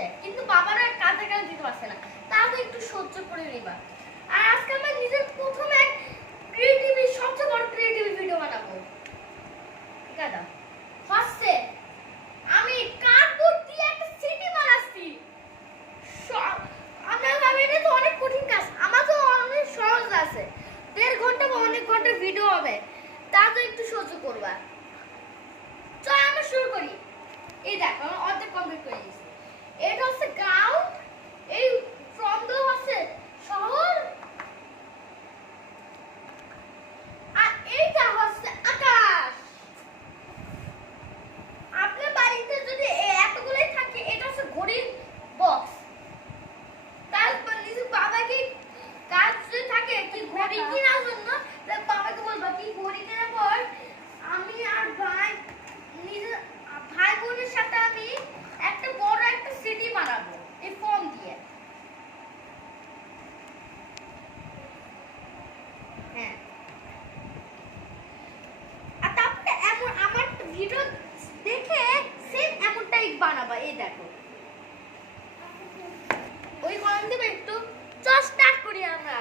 যায়, কিন্তু বাবারা কাঁদতে কাঁদতে দিতে পারছে না, তাও তো একটু সহ্য করে নিবা। আর আজকে আমার নিজের প্রথম এক ক্রিয়েটিভি, সবচেয়ে বড় ক্রিয়েটিভি ভিডিও বানাবো। ঠিক আছে, ফার্স্টে আমি কার্ডবোর্ড দিয়ে একটা সিটি বানাচ্ছি। আমরা ভাবি এটা তো অনেক কঠিন কাজ, আমার তো অনেক সহজ আছে, 1.5 ঘন্টা বা অনেক ঘন্টা ভিডিও হবে, তা তো একটু সহ্য করবা। চল আমরা শুরু করি। এই দেখো আমি অর্ধেক কমপ্লিট করে দিয়েছি। এটা হচ্ছে গ্রাউন্ড, এই ফ্রন্টগুলো হচ্ছে শহর, আর এইটা হচ্ছে আকাশ। আপনার বাড়িতে যদি এতগুলোই থাকে, এটা হচ্ছে ঘড়ির বক্স। তারপর নিজে বাবাকে কাজ যদি থাকে কি ঘড়ি কেনার জন্য, তাহলে বাবাকে বলবো কি ঘড়ি কেনার পর আমি আর ভাই নিজে ভাই বোনের সাথে আমি একটা বড় একটা সিটি বানাবো এই ফোন দিয়ে। হ্যাঁ, আর তারপরে এমন আমার ভিডিও দেখে সেম এমনটাই বানাবা। এই দেখো ওই কলম দেবে একটু। চল স্টার্ট করি আমরা।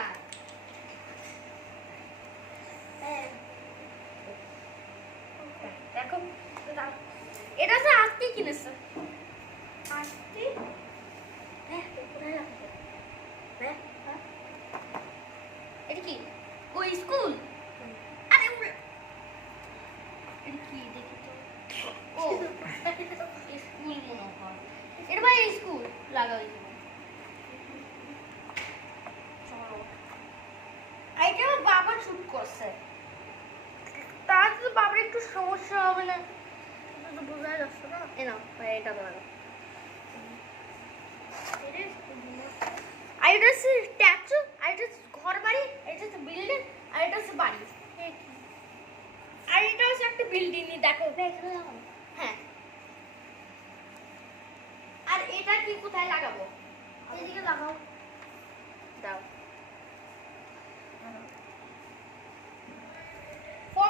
দেখো এটা তো আজকে কিনেছে, আজকে এটা কি ওই স্কুল? আরে এটা কি দেখি তো। ও স্কুল মনে হয়, এটা ভাই স্কুল লাগাই। এইটা বাবা শুট করছে, তার তো বাবার একটু সমস্যা হবে না, এটা তো বোঝা যাচ্ছে না। এ নাও এটা তো লাগা। আর এটা হচ্ছে স্ট্যাচু, আর এটা হচ্ছে ঘর বাড়ি, এটা হচ্ছে বিল্ডিং, আর এটা হচ্ছে বাড়ি। আর এটা হচ্ছে একটা বিল্ডিং, দেখো হ্যাঁ। আর এটা কি কোথায় লাগাবো? এদিকে লাগাও, দাও।